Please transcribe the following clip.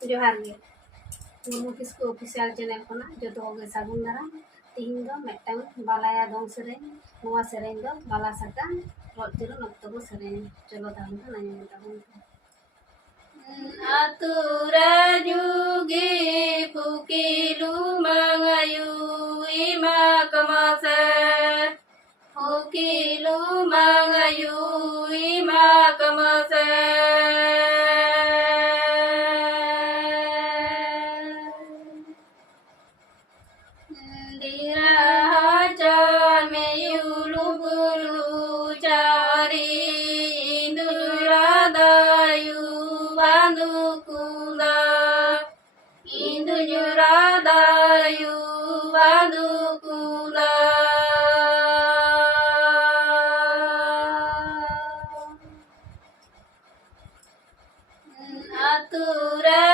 जोहार गे Murmu Kisku official channel खना जो होगे सागुन दाराम तीन दो मेटन बालाया दंग सेरें नोआ सेरें दो बाला साका रॉड चिरो नक्तो को सेरें चलो ताहले तो नानी ताबुन Atura jugi pukilu mangayu ima kamase pukilu mangayu ima kamase diraja meyulu bulu cari induradayu bandukula induradayu bandukula atura